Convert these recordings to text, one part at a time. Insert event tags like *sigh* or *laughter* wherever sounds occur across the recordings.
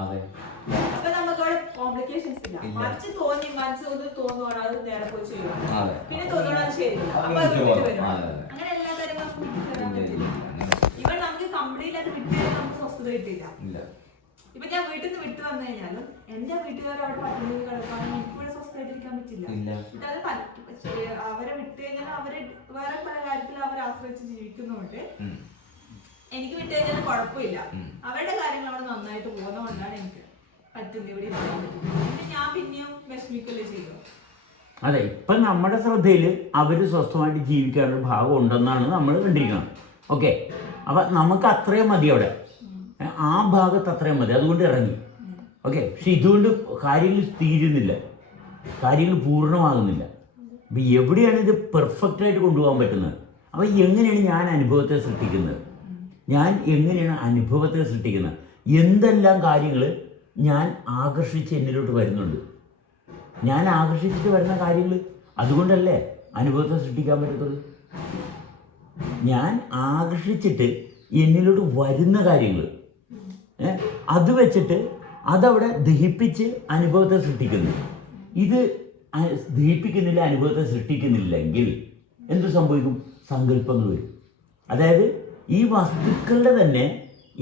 അതെ. അപ്പൊ നമുക്ക് അവിടെ കോംപ്ലിക്കേഷൻസ് ഇല്ല. മറിച്ച് തോന്നി മനസ്സ് തോന്നുവാണ് അത് നേരെ പോയി ചെയ്യും. പിന്നെ തോന്നുവാണ് അത് ശരിയില്ല. അപ്പൊ അത് വിട്ടു വരും. അങ്ങനെ എല്ലാ കാര്യങ്ങളും ഇവൻ നമുക്ക് കമ്പനിയിൽ അത് വിട്ട് നമുക്ക് സ്വസ്ഥത കിട്ടില്ല ഇല്ല. ഇപ്പൊ ഞാൻ വീട്ടിൽ നിന്ന് വിട്ടു വന്നു കഴിഞ്ഞാലും എന്റെ വീട്ടുകാർ അവിടെ പട്ടിണി കിടക്കാനും എനിക്ക് സ്വസ്ഥമായിട്ടിരിക്കാൻ പറ്റില്ല. അത് അവരെ വിട്ടു കഴിഞ്ഞാൽ അവർ വേറെ പല കാര്യത്തിൽ അവരെ ആശ്രയിച്ച് ജീവിക്കുന്നുണ്ട് ഉം. എനിക്ക് വിട്ടു കഴിഞ്ഞാൽ കുഴപ്പമില്ല. അവരുടെ കാര്യങ്ങൾ അവിടെ നന്നായിട്ട് പോകുന്നതുകൊണ്ടാണ് എനിക്ക് പറ്റുന്നത് ഇവിടെ ഇരിക്കാൻ പറ്റുന്നത്. ഞാൻ പിന്നെയും വിഷമിക്കല്ലേ ചെയ്യും അതെ ഇപ്പം നമ്മുടെ ശ്രദ്ധയിൽ അവർ സ്വസ്ഥമായിട്ട് ജീവിക്കാനുള്ള ഭാഗം ഉണ്ടെന്നാണ് നമ്മൾ കണ്ടിരിക്കുന്നത്. ഓക്കെ അപ്പം നമുക്ക് അത്രയും മതി അവിടെ. ആ ഭാഗത്ത് അത്രയും മതി അതുകൊണ്ട് ഇറങ്ങി. ഓക്കെ പക്ഷെ ഇതുകൊണ്ട് കാര്യങ്ങൾ തീരുന്നില്ല. കാര്യങ്ങൾ പൂർണമാകുന്നില്ല. അപ്പം എവിടെയാണ് ഇത് പെർഫെക്റ്റ് ആയിട്ട് കൊണ്ടുപോകാൻ പറ്റുന്നത്? അപ്പം എങ്ങനെയാണ് ഞാൻ അനുഭവത്തെ സൃഷ്ടിക്കുന്നത്? ഞാൻ എങ്ങനെയാണ് അനുഭവത്തെ സൃഷ്ടിക്കുന്നത്? എന്തെല്ലാം കാര്യങ്ങൾ ഞാൻ ആകർഷിച്ച് എന്നിലോട്ട് വരുന്നുണ്ട്? ഞാൻ ആകർഷിച്ചിട്ട് വരുന്ന കാര്യങ്ങൾ അതുകൊണ്ടല്ലേ അനുഭവത്തെ സൃഷ്ടിക്കാൻ പറ്റത്തുള്ളൂ? ഞാൻ ആകർഷിച്ചിട്ട് എന്നിലോട്ട് വരുന്ന കാര്യങ്ങൾ അത് വെച്ചിട്ട് അതവിടെ ദഹിപ്പിച്ച് അനുഭവത്തെ സൃഷ്ടിക്കുന്നു. ഇത് ദഹിപ്പിക്കുന്നില്ല അനുഭവത്തെ സൃഷ്ടിക്കുന്നില്ലെങ്കിൽ എന്ത് സംഭവിക്കും? സങ്കല്പങ്ങൾ വരും. അതായത് ഈ വസ്തുക്കളുടെ തന്നെ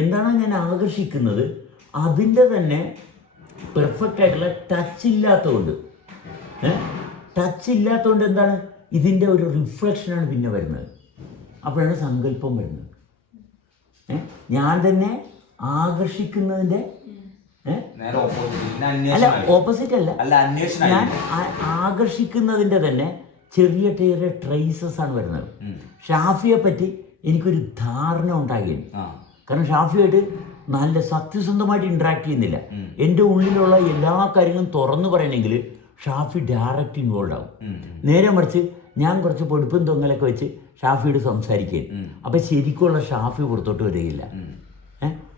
എന്താണ് ഞാൻ ആകർഷിക്കുന്നത്? അതിന്റെ തന്നെ പെർഫെക്റ്റ് ആയിട്ടുള്ള ടച്ച് ഇല്ലാത്തതുകൊണ്ട്. ടച്ച് ഇല്ലാത്തതുകൊണ്ട് എന്താണ്? ഇതിന്റെ ഒരു റിഫ്ലക്ഷനാണ് പിന്നെ വരുന്നത്. അപ്പോഴാണ് സങ്കല്പം വരുന്നത്? ഞാൻ തന്നെ ആകർഷിക്കുന്നതിന്റെ അല്ല ഓപ്പോസിറ്റ് അല്ല. ഞാൻ ആകർഷിക്കുന്നതിന്റെ തന്നെ ചെറിയ ചെറിയ ട്രേസസ് ആണ് വരുന്നത്. ഷാഫിയെ പറ്റി എനിക്കൊരു ധാരണ ഉണ്ടാകുകയും കാരണം ഷാഫിയായിട്ട് നല്ല സത്യസന്ധമായിട്ട് ഇൻട്രാക്ട് ചെയ്യുന്നില്ല. എന്റെ ഉള്ളിലുള്ള എല്ലാ കാര്യങ്ങളും തുറന്നു പറയണമെങ്കിൽ ഷാഫി ഡയറക്റ്റ് ഇൻവോൾവ് ആവും. നേരെ മറിച്ച് ഞാൻ കുറച്ച് പൊടുപ്പും തൊങ്ങലൊക്കെ വെച്ച് ഷാഫിയോട് സംസാരിക്കുകയും. അപ്പം ശരിക്കുള്ള ഷാഫി പുറത്തോട്ട് വരികയില്ല?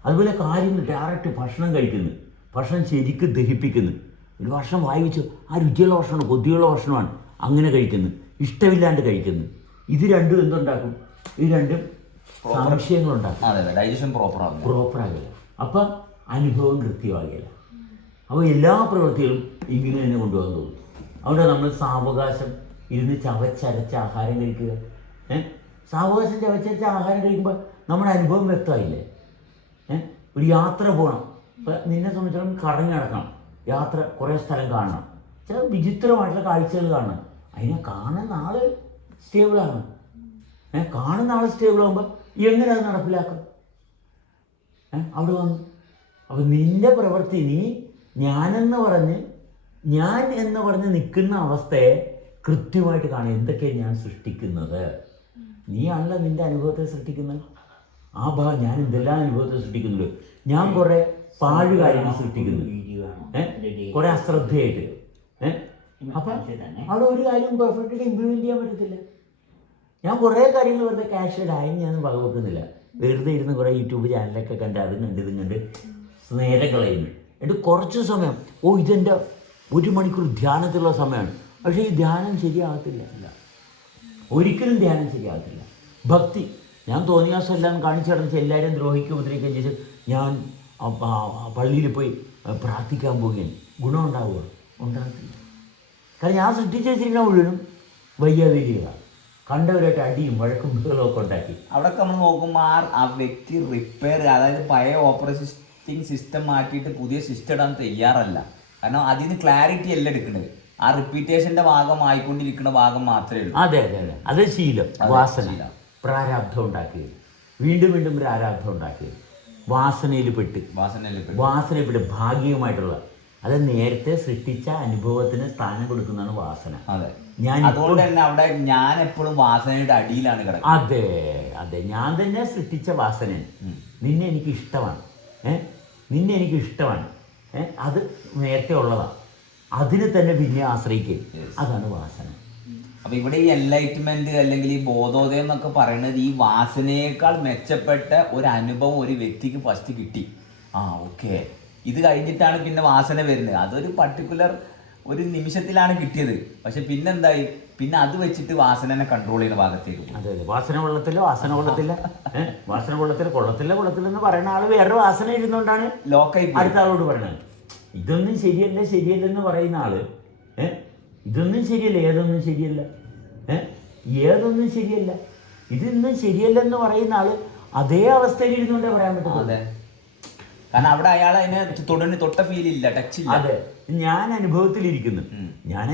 അതുപോലെ കാര്യങ്ങൾ ഡയറക്റ്റ് ഭക്ഷണം കഴിക്കുന്നു. ഭക്ഷണം ശരിക്കും ദഹിപ്പിക്കുന്നു. ഒരു ഭക്ഷണം വായിച്ചു ആ രുചിയുള്ള ഭക്ഷണമാണ് കൊതിയുള്ള ഭക്ഷണമാണ്. അങ്ങനെ കഴിക്കുന്നു. ഇഷ്ടമില്ലാണ്ട് കഴിക്കുന്നു. ഇത് രണ്ടും എന്തുണ്ടാക്കും? ഇത് രണ്ടും സംശയങ്ങളുണ്ടാക്കും. അതെ ഡൈജഷൻ പ്രോപ്പർ ആകില്ല പ്രോപ്പർ ആകില്ല അപ്പം അനുഭവം കൃത്യമാകില്ല. അപ്പോൾ എല്ലാ പ്രവൃത്തികളും ഇങ്ങനെ തന്നെ കൊണ്ടുപോകാൻ തോന്നും. അവിടെ നമ്മൾ സാവകാശം ഇരുന്ന് ചവച്ചരച്ച ആഹാരം കഴിക്കുക. ഏഹ് സാവകാശം ചവച്ചരച്ച ആഹാരം കഴിക്കുമ്പോൾ നമ്മുടെ അനുഭവം വ്യക്തമായില്ലേ? ഏഹ് ഒരു യാത്ര പോകണം. ഇപ്പം നിന്നെ സംബന്ധിച്ചിടത്തോളം കറങ്ങി നടക്കണം. യാത്ര കുറേ സ്ഥലം കാണണം. ചില വിചിത്രമായിട്ടുള്ള കാഴ്ചകൾ കാണണം. അതിനെ കാണുന്ന ആൾ സ്റ്റേബിളാണ് കാണുന്ന ആൾ സ്റ്റേബിൾ ആകുമ്പോൾ എങ്ങനെ അത് നടപ്പിലാക്കും? അവിടെ വന്നു. അപ്പം നിന്റെ പ്രവൃത്തി നീ ഞാനെന്ന് പറഞ്ഞ് ഞാൻ എന്ന് പറഞ്ഞ് നിൽക്കുന്ന അവസ്ഥയെ കൃത്യമായിട്ട് കാണുക. എന്തൊക്കെയാണ് ഞാൻ സൃഷ്ടിക്കുന്നത്? നീ അല്ല നിന്റെ അനുഭവത്തെ സൃഷ്ടിക്കുന്നത്. ആ ഭാ ഞാൻ എന്തെല്ലാം അനുഭവത്തെ സൃഷ്ടിക്കുന്നുണ്ട്? ഞാൻ കുറേ പാഴ് കാര്യങ്ങൾ സൃഷ്ടിക്കുന്നു. കുറെ കുറേ അശ്രദ്ധയായിട്ട്. ഏഹ് അപ്പം അവിടെ ഒരു കാര്യം പെർഫെക്റ്റായിട്ട് ഇംപ്ലിമെന്റ് ചെയ്യാൻ പറ്റത്തില്ല. ഞാൻ കുറേ കാര്യങ്ങൾ വെറുതെ ക്യാഷ് ആയി ഞാൻ വകവെക്കുന്നില്ല വെറുതെ ഇരുന്ന് കുറേ യൂട്യൂബ് ചാനലൊക്കെ കണ്ട് അതും കണ്ട് ഇതും കണ്ട് നേരെ കളയുന്നു. എന്നിട്ട് കുറച്ച് സമയം ഓ ഇതെന്റെ ഒരു മണിക്കൂർ ധ്യാനത്തിലുള്ള സമയമാണ്. പക്ഷേ ഈ ധ്യാനം ശരിയാകത്തില്ല. അല്ല ഒരിക്കലും ധ്യാനം ശരിയാകത്തില്ല. ഭക്തി. ഞാൻ തോന്നിയാസം എല്ലാം കാണിച്ചു നടന്നിച്ച് എല്ലാവരും ദ്രോഹിക്കുകയും ഉപദ്രവിക്കുകയും ചെയ്ത് ഞാൻ പള്ളിയിൽ പോയി പ്രാർത്ഥിക്കാൻ പോവുകയാണ്. ഗുണമുണ്ടാവുക ഉണ്ടാകത്തില്ല. കാരണം ഞാൻ സൃഷ്ടിച്ചു വെച്ചിരിക്കുന്ന മുഴുവനും വയ്യാതിരിക്കുക കണ്ടവരായിട്ട് അടിയും വഴക്കും ഒക്കെ ഉണ്ടാക്കി. അവിടെ നമ്മൾ നോക്കുമ്പോൾ ആ ആ വ്യക്തി റിപ്പയർ അതായത് പഴയ ഓപ്പറേറ്റിംഗ് സിസ്റ്റം മാറ്റിയിട്ട് പുതിയ സിസ്റ്റം ഇടാൻ തയ്യാറല്ല. കാരണം അതിന് ക്ലാരിറ്റി അല്ല എടുക്കുന്നത് ആ റിപ്പീറ്റേഷന്റെ ഭാഗമായിക്കൊണ്ടിരിക്കുന്ന ഭാഗം മാത്രമേ ഉള്ളൂ. അതെ അതെ അതെ. അത് ശീലം വാസന. പ്രാരാബ്ധം ഉണ്ടാക്കിയത്. വീണ്ടും വീണ്ടും പ്രാരാബ്ധം ഉണ്ടാക്കിയത്. വാസനയിൽ പെട്ട്. വാസനയിൽ വാസനയിൽ പെട്ട് ഭാഗികമായിട്ടുള്ള അത് നേരത്തെ സൃഷ്ടിച്ച അനുഭവത്തിന് സ്ഥാനം കൊടുക്കുന്നതാണ് വാസന. അതെ. ഞാൻ അതുകൊണ്ട് തന്നെ അവിടെ ഞാൻ എപ്പോഴും വാസനയുടെ അടിയിലാണ് കിടക്കുന്നത്. അതെ അതെ. ഞാൻ തന്നെ സൃഷ്ടിച്ച വാസന നിന്നെ എനിക്ക് ഇഷ്ടമാണ്. ഏ? നിന്നെ എനിക്ക് ഇഷ്ടമാണ്. ഏ? അത് നേരത്തെ ഉള്ളതാണ് അതിനെ തന്നെ പിന്നെ ആശ്രയിക്കും. അതാണ് വാസന. അപ്പൊ ഇവിടെ ഈ എൻലൈറ്റ്മെന്റ് അല്ലെങ്കിൽ ഈ ബോധോദയം എന്നൊക്കെ പറയുന്നത് ഈ വാസനയേക്കാൾ മെച്ചപ്പെട്ട ഒരു അനുഭവം ഒരു വ്യക്തിക്ക് ഫസ്റ്റ് കിട്ടി. ആ ഓക്കെ ഇത് കഴിഞ്ഞിട്ടാണ് പിന്നെ വാസന വരുന്നത്. അതൊരു പർട്ടിക്കുലർ ഒരു നിമിഷത്തിലാണ് കിട്ടിയത്. പക്ഷെ പിന്നെന്തായി? പിന്നെ അത് വെച്ചിട്ട് വാസനനെ കൺട്രോൾ ചെയ്യുന്ന ഭാഗത്തേക്ക് അതെ അതെ. വാസന കൊള്ളത്തില്ല വാസന കൊള്ളത്തില്ല. വാസന കൊള്ളത്തില്ല കൊള്ളത്തില്ല കൊള്ളത്തില്ല എന്ന് പറയുന്ന ആൾ വേറെ വാസന ഇരുന്നുകൊണ്ടാണ് ലോക്കായി. അടുത്ത ആളോട് പറയുന്നത്. ഇതൊന്നും ശരിയല്ല ശരിയല്ലെന്ന് പറയുന്ന ആൾ ഏഹ് ഇതൊന്നും ശരിയല്ല ഏതൊന്നും ശരിയല്ല ഏഹ് ഏതൊന്നും ശരിയല്ല. ഇതൊന്നും ശരിയല്ലെന്ന് പറയുന്ന ആൾ അതേ അവസ്ഥയിൽ ഇരുന്നുകൊണ്ടേ പറയാൻ പറ്റും അതെ. കാരണം അവിടെ അയാൾ അതിനെ തൊടണി തൊട്ട ഫീൽ ഇല്ല ടച്ച് ഇല്ല. അതെ. ഞാൻ അനുഭവത്തിലിരിക്കുന്നു. ഞാൻ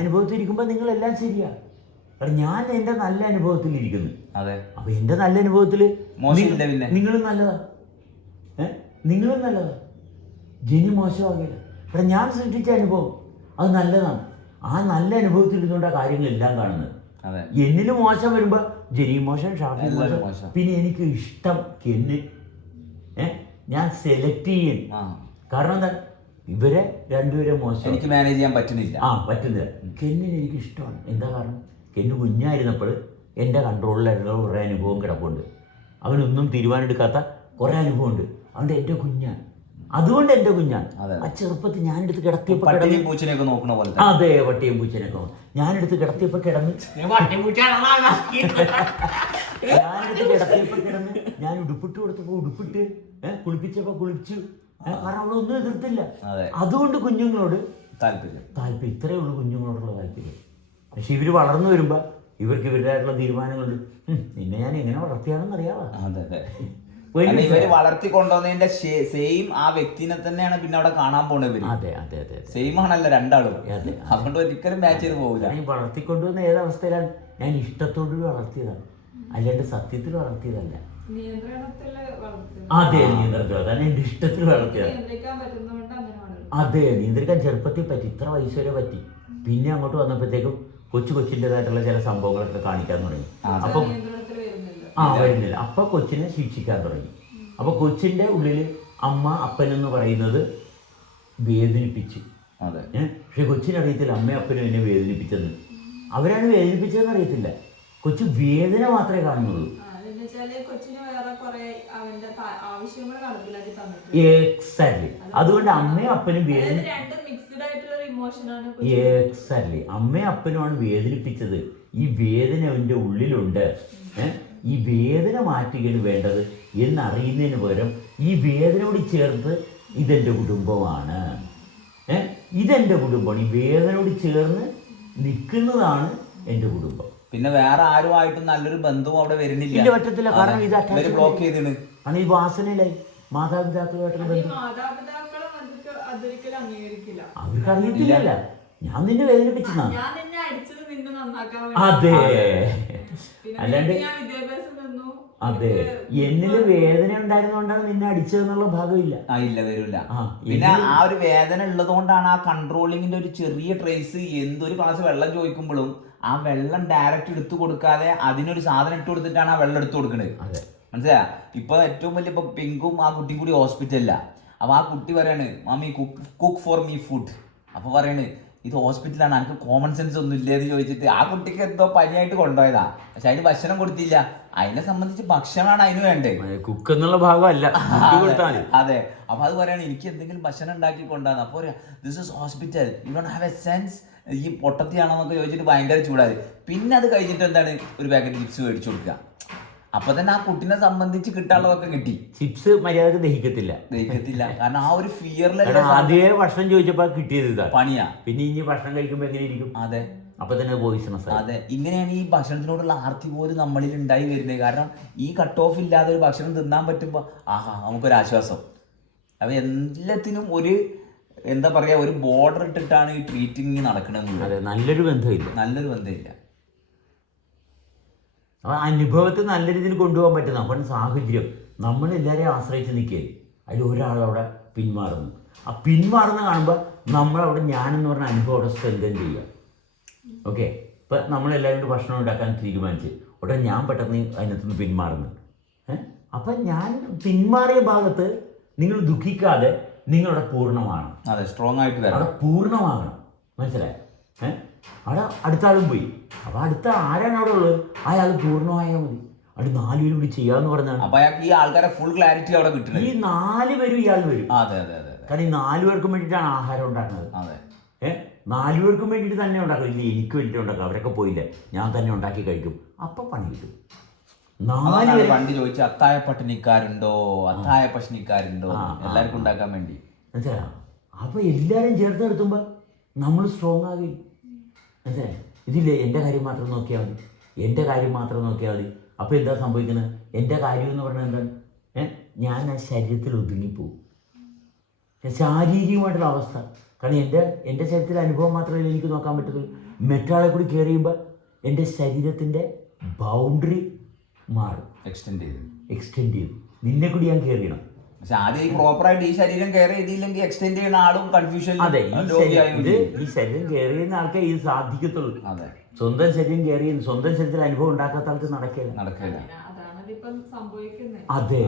നിങ്ങൾ എല്ലാം ശരിയാ. കാരണം ഞാൻ എന്റെ നല്ല അനുഭവത്തിലിരിക്കുന്നു. അതെ. അപ്പൊ എന്റെ നല്ല അനുഭവത്തിൽ മോശമില്ല പിന്നെ. നിങ്ങളും നല്ലതാ. നിങ്ങളും നല്ലതാ. ജനി മോശമാകില്ല ഇവിടെ ഞാൻ സൃഷ്ടിച്ച അനുഭവം അത് നല്ലതാണ്. ആ നല്ല അനുഭവത്തിൽ ഇരുന്നുകൊണ്ടാ കാര്യങ്ങളെല്ലാം കാണുന്നത്. അതെ. എന്നിൽ മോശം വരുമ്പോ ജനി മോശം ഷാഫി മോശം. പിന്നെ എനിക്ക് ഇഷ്ടം കെന്ന്. ഏ? ഞാൻ സെലക്ട് ചെയ്യും. കാരണം എന്താ? ഇവരെ രണ്ടുപേരെ മോശം. എനിക്ക് മാനേജ് ചെയ്യാൻ പറ്റുന്നില്ല. ആ പറ്റുന്നില്ല. കെന്നിന് എനിക്ക് ഇഷ്ടമാണ്. എന്താ കാരണം? കെന്നു കുഞ്ഞായിരുന്നപ്പോൾ എന്റെ കൺട്രോളിലായിരുന്ന കുറേ അനുഭവം കിടപ്പുണ്ട്. അവനൊന്നും തീരുമാനമെടുക്കാത്ത കുറേ അനുഭവമുണ്ട്. അതുകൊണ്ട് എന്റെ കുഞ്ഞാണ്. അതുകൊണ്ട് എന്റെ കുഞ്ഞാണ്. ആ ചെറുപ്പത്തിൽ ഞാൻ ഞാനെടുത്ത് കിടത്തിയപ്പോൾ പട്ടിനെയും പൂച്ചനെയൊക്കെ നോക്കണ പോലെ. അതെ പട്ടിയും ഞാൻ ഞാനെടുത്ത് കിടത്തിയപ്പോൾ കിടന്ന് *laughs* കിടത്തിയപ്പോൾ കിടന്ന് ഞാൻ ഉടുപ്പിട്ട് കൊടുത്തപ്പോൾ ഉടുപ്പിട്ട് ഏഹ് കുളിപ്പിച്ചപ്പോൾ കുളിച്ചു ഏ, കാരണം അവളൊന്നും എതിർത്തില്ല. അതെ. അതുകൊണ്ട് കുഞ്ഞുങ്ങളോട് താല്പര്യം. താല്പര്യം. ഇത്രയേ ഉള്ളൂ കുഞ്ഞുങ്ങളോടുള്ള താല്പര്യം. പക്ഷെ ഇവർ വളർന്നു വരുമ്പോൾ ഇവർക്ക് ഇവരുടേതായിട്ടുള്ള തീരുമാനങ്ങളുണ്ട്. ഉം, നിന്നെ ഞാൻ എങ്ങനെ വളർത്തിയാണെന്ന് അറിയാവാ? അതെ അതെ. *laughs* കാരണം ഇവർ വളർത്തി കൊണ്ടുവന്നതിന്റെ സെയിം ആ വ്യക്തിനെ തന്നെയാണ് പിന്നെ അവിടെ കാണാൻ പോണത് ഇവർ. അതെ അതെ അതെ അതെ. സെയിം ആണല്ലോ രണ്ടാളും. അതെ. അതുകൊണ്ട് ഒരിക്കലും മാച്ച് ചെയ്ത് പോകില്ല ഞാൻ വളർത്തിക്കൊണ്ടുവന്ന ഏതവസ്ഥയിലാണ്? ഞാൻ ഇഷ്ടത്തോട് വളർത്തിയതാണ്. അല്ലാണ്ട് സത്യത്തിൽ വളർത്തിയതല്ല. അതെ നിയന്ത്രിച്ചു അതാണ് എന്റെ ഇഷ്ടത്തിൽ വളർത്തിയത്. അതെ നിയന്ത്രിക്കാൻ ചെറുപ്പത്തിൽ പറ്റി. ഇത്ര വയസ്സ് വരെ പറ്റി. പിന്നെ അങ്ങോട്ട് വന്നപ്പോഴത്തേക്കും കൊച്ചു കൊച്ചിന്റെതായിട്ടുള്ള ചില സംഭവങ്ങളൊക്കെ കാണിക്കാൻ തുടങ്ങി. അപ്പം ആ വരുന്നില്ല. അപ്പൊ കൊച്ചിനെ ശിക്ഷിക്കാൻ തുടങ്ങി. അപ്പൊ കൊച്ചിന്റെ ഉള്ളിൽ അമ്മ അപ്പൻ എന്ന് പറയുന്നത് വേദനിപ്പിച്ചു. അതെ? പക്ഷെ കൊച്ചിനറിയത്തില്ല അമ്മയും അപ്പനും എന്നെ വേദനിപ്പിച്ചെന്ന്. അവരാണ് വേദനിപ്പിച്ചതെന്ന് അറിയത്തില്ല. കൊച്ചു വേദന മാത്രമേ കാണുന്നുള്ളൂ. അവന്റെ എക്സാക്ട്ലി അതുകൊണ്ട് അമ്മയും അപ്പനും വേദന എക്സാക്ട്ലി അമ്മയും അപ്പനുമാണ് വേദനിപ്പിച്ചത്. ഈ വേദന അവന്റെ ഉള്ളിലുണ്ട്? ഈ വേദന മാറ്റുകയാണ് വേണ്ടത് എന്നറിയുന്നതിന് പകരം ഈ വേദനയോട് ചേർത്ത് ഇതെന്റെ കുടുംബമാണ്. ഏഹ് ഇതെന്റെ കുടുംബമാണ്. ഈ വേദനയോട് ചേർന്ന് നിൽക്കുന്നതാണ് എന്റെ കുടുംബം. പിന്നെ വേറെ ആരുമായിട്ടും നല്ലൊരു ബന്ധവും അവിടെ വരുന്നില്ല. ഇല്ല പറ്റത്തില്ല. കാരണം ഇത് ഇവർ ബ്ലോക്ക് ചെയ്തിണ് ആണ് ഈ വാസനയിലായി മാതാപിതാക്കളുമായിട്ടുള്ള ബന്ധം? മാതാപിതാക്കളും അതൊക്കെ അതൊരിക്കലും അംഗീകരിക്കില്ല. അവർക്ക് അറിയത്തില്ലല്ല ഞാൻ നിന്നെ വേദനിപ്പിച്ചതാണ് ഞാൻ നിന്നെ അടിച്ചത് നിന്നെ നന്നാക്കാൻ അതെ. പിന്നെ അല്ലാണ്ട് നിനക്ക് ഞാൻ വിദ്യാഭ്യാസം തന്നു. അതെ. എന്നിൽ വേദന ഉണ്ടായിരുന്നോണ്ടാണ് നിന്നെ അടിച്ചതെന്നുള്ള ഭാഗമില്ല ആ ഇല്ല വരില്ല ആ, പിന്നെ ആ ഒരു വേദന ഉള്ളതുകൊണ്ടാണ് ആ കൺട്രോളിങ്ങിന്റെ ഒരു ചെറിയ ട്രേസ് എന്തൊരു ക്ലാസ് വെള്ളം ചോദിക്കുമ്പോഴും ആ വെള്ളം ഡയറക്റ്റ് എടുത്തു കൊടുക്കാതെ അതിനൊരു സാധനം ഇട്ട് കൊടുത്തിട്ടാണ് ആ വെള്ളം എടുത്തു കൊടുക്കുന്നത് മനസ്സിലാ ഇപ്പൊ ഏറ്റവും വലിയ ഇപ്പൊ പിങ്കും ആ കുട്ടിയും കൂടി ഹോസ്പിറ്റലില്ല അപ്പൊ ആ കുട്ടി പറയാണ് മാമി cook cook for me food അപ്പൊ പറയാണ് ഇത് ഹോസ്പിറ്റലാണ് എനിക്ക് കോമൺ സെൻസ് ഒന്നും ഇല്ലേന്ന് ചോദിച്ചിട്ട് ആ കുട്ടിക്ക് എന്തോ പനിയായിട്ട് കൊണ്ടുപോയതാ. പക്ഷെ അതിന് ഭക്ഷണം കൊടുത്തില്ല. അതിനെ സംബന്ധിച്ച് ഭക്ഷണമാണ് അതിന് വേണ്ടേ കുക്ക് എന്നുള്ള ഭാഗമല്ല. *laughs* അതെ അപ്പൊ അത് പറയാണ് എനിക്ക് എന്തെങ്കിലും ഭക്ഷണം ഉണ്ടാക്കി കൊണ്ടാന്ന് അപ്പൊ പറയാ this is hospital you don't have a sense ഈ പൊട്ടത്തിയാണോന്നൊക്കെ ചോദിച്ചിട്ട് ഭയങ്കര ചൂടായി. പിന്നെ അത് കഴിഞ്ഞിട്ട് എന്താണ്? ഒരു പാക്കറ്റ് ചിപ്സ് മേടിച്ചു കൊടുക്കുക. അപ്പൊ തന്നെ ആ കുട്ടിനെ സംബന്ധിച്ച് കിട്ടാനുള്ളതൊക്കെ കിട്ടി. ചിപ്സ് മര്യാദയ്ക്ക് ദഹിക്കത്തില്ല. ദഹിക്കത്തില്ല. കാരണം ആ ഒരു ഫിയറിലെ ആദ്യ ആദ്യമേ ഭക്ഷണം ചോദിച്ചപ്പോ കിട്ടിയത് ഇതാ പണിയാ. പിന്നെ ഇനി ഭക്ഷണം കഴിക്കുമ്പോ എങ്ങനെ ഇരിക്കും അതെ. അപ്പൊ തന്നെ പോയിസണസ് അതെ. ഇങ്ങനെയാണ് ഈ ഭക്ഷണത്തിനോടുള്ള ആർത്തി പോലും നമ്മളിൽ ഉണ്ടായി വരുന്നത്. കാരണം ഈ കട്ട് ഓഫ് ഇല്ലാതെ ഒരു ഭക്ഷണം തിന്നാൻ പറ്റുമ്പോൾ ആഹാ നമുക്കൊരു ആശ്വാസം അപ്പൊ എല്ലാത്തിനും ഒരു എന്താ പറയാ ഒരു ബോർഡർ ഇട്ടിട്ടാണ് ഈ ട്രീറ്റിംഗ് നടക്കുന്നത്. അതെ നല്ലൊരു ബന്ധമില്ല. നല്ലൊരു ബന്ധമില്ല. അപ്പൊ അനുഭവത്തെ നല്ല രീതിയിൽ കൊണ്ടുപോകാൻ പറ്റുന്ന നമ്മുടെ സാഹചര്യം. നമ്മൾ എല്ലാവരെയും ആശ്രയിച്ച് നിൽക്കുകയും അതിൽ ഒരാളവിടെ പിന്മാറുന്നു. ആ പിന്മാറുന്ന കാണുമ്പോൾ നമ്മളവിടെ ഞാനെന്ന് പറഞ്ഞ അനുഭവം അവിടെ സ്ട്രെങ്തൻ ചെയ്യുക. ഓക്കെ ഇപ്പം നമ്മളെല്ലാവരും ഭക്ഷണം ഉണ്ടാക്കാൻ തീരുമാനിച്ച്. ഉടനെ ഞാൻ പെട്ടെന്ന് അതിനകത്ത് നിന്ന് പിന്മാറുന്നു. ഏഹ് അപ്പം ഞാൻ പിന്മാറിയ ഭാഗത്ത് നിങ്ങൾ ദുഃഖിക്കാതെ നിങ്ങളുടെ പൂർണമാണ്. അതെ സ്ട്രോങ് ആയിട്ട് അവിടെ പൂർണമാകണം. മനസ്സിലായോ? ഏഹ് അവിടെ അടുത്ത ആളും പോയി. അപ്പൊ അടുത്ത ആരാണ് അവിടെ ഉള്ളത്? അയാൾ പൂർണമായാൽ മതി. അവിടെ നാലുപേരും കൂടി ചെയ്യാന്ന് പറഞ്ഞാണ്. അപ്പൊ അയാൾക്ക് ഈ ആൾക്കാരെ ഫുൾ ക്ലാരിറ്റി അവിടെ കിട്ടുന്നത്. ഈ നാല് പേരും ഇയാൾ വരും. അതെ അതെ അതെ അതെ. കാരണം ഈ നാല് പേർക്കും വേണ്ടിയിട്ടാണ് ആഹാരം ഉണ്ടാക്കുന്നത്. അതെ. ഏഹ് നാലു പേർക്കും വേണ്ടിയിട്ട് തന്നെ ഉണ്ടാക്കും ഇല്ല എനിക്ക് വേണ്ടിയിട്ട് ഉണ്ടാക്കും. അവരൊക്കെ പോയില്ലേ? ഞാൻ തന്നെ ഉണ്ടാക്കി കഴിക്കും. അപ്പം പണി കിട്ടും. നാല് പണ്ട് ചോദിച്ചു അത്തായ പട്ടിണിക്കാരുണ്ടോ അത്തായ പട്ടിണിക്കാരുണ്ടോ എല്ലാവർക്കും ഉണ്ടാക്കാൻ വേണ്ടി. അപ്പൊ എല്ലാവരും ചേർത്ത് നിർത്തുമ്പോ നമ്മൾ സ്ട്രോങ് ആകും. മനസ്സിലായി ഇതില്ലേ എന്റെ കാര്യം മാത്രം നോക്കിയാൽ മതി. എന്റെ കാര്യം മാത്രം നോക്കിയാൽ മതി. അപ്പോൾ എന്താ സംഭവിക്കുന്നത് എന്റെ കാര്യം എന്ന് പറഞ്ഞാൽ എന്താണ് ഏ? ഞാൻ ആ ശരീരത്തിൽ ഒതുങ്ങിപ്പോവും. ശാരീരികമായിട്ടുള്ള അവസ്ഥ. കാരണം എന്റെ എന്റെ ശരീരത്തിലെ അനുഭവം മാത്രമേ എനിക്ക് നോക്കാൻ പറ്റുള്ളൂ മറ്റൊരാളെ കൂടി കയറിയുമ്പോൾ എന്റെ ശരീരത്തിന്റെ ബൗണ്ടറി മാറും. എക്സ്റ്റെൻഡ് ചെയ്ത്. എക്സ്റ്റെൻഡ് ചെയ്യും. നിന്നെ കൂടി ഞാൻ കയറിയണം പക്ഷെ ആദ്യം ഈ പ്രോപ്പറായിട്ട് ഈ ശരീരം കയറി ചെയ്തില്ലെങ്കിൽ എക്സ്റ്റെൻഡ് ചെയ്യുന്ന ആളും കൺഫ്യൂഷൻ അതെ ഈ ശരീരം ഇത് ഈ ശരീരം കയറി ആൾക്കേ ഇത് സാധിക്കത്തുള്ളൂ. അതെ. സ്വന്തം ശരീരം കയറി സ്വന്തം ശരീരത്തിൽ അനുഭവം ഉണ്ടാക്കാത്ത ആൾക്ക് നടക്കില്ല. നടക്കില്ല. അതാണ് ഇതിപ്പം സംഭവിക്കുന്നത്. അതെ.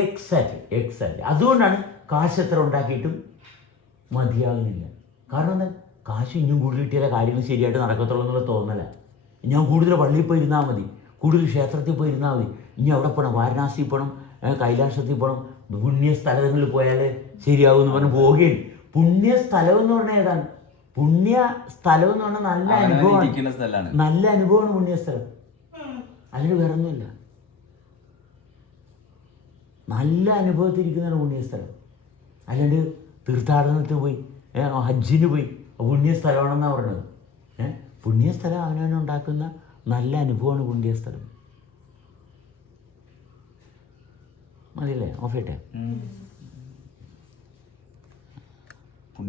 എക്സാക്ട് എക്സാക്ട് അതുകൊണ്ടാണ് കാശ് എത്ര ഉണ്ടാക്കിയിട്ടും മതിയാകുന്നില്ല. കാരണം എന്താ കാശ് ഇനിയും കൂടുതൽ കിട്ടിയാലേ കാര്യങ്ങൾ ശരിയായിട്ട് നടക്കത്തുള്ളൂ എന്നുള്ള തോന്നല. ഞാൻ കൂടുതൽ പള്ളിയിൽ പോയി ഇരുന്നാൽ മതി. കൂടുതൽ ക്ഷേത്രത്തിൽ പോയി ഇരുന്നാൽ മതി. ഇനി അവിടെ പോകണം വാരണാസിയിൽ പോകണം കൈലാസത്തിൽ പോകണം പുണ്യ സ്ഥലങ്ങളിൽ പോയാലേ ശരിയാവും എന്ന് പറഞ്ഞ് പോവുകയും പുണ്യ സ്ഥലം എന്ന് പറഞ്ഞാൽ ഏതാണ് പുണ്യ സ്ഥലം എന്ന് പറഞ്ഞാൽ നല്ല അനുഭവമാണ് നല്ല അനുഭവമാണ് പുണ്യസ്ഥലം. അതിന് വേറെ ഒന്നുമില്ല നല്ല അനുഭവത്തിരിക്കുന്നതാണ് പുണ്യസ്ഥലം. അല്ലാണ്ട് തീർത്ഥാടനത്തിന് പോയി ഹജ്ജിന് പോയി പുണ്യസ്ഥലമാണെന്നാണ് പറഞ്ഞത്. ഏ? പുണ്യസ്ഥലം അവനവൻ ഉണ്ടാക്കുന്ന നല്ല അനുഭവമാണ് പുണ്യസ്ഥലം. മതിയല്ലേ? ഓഫ് ചെയ്യട്ടെ.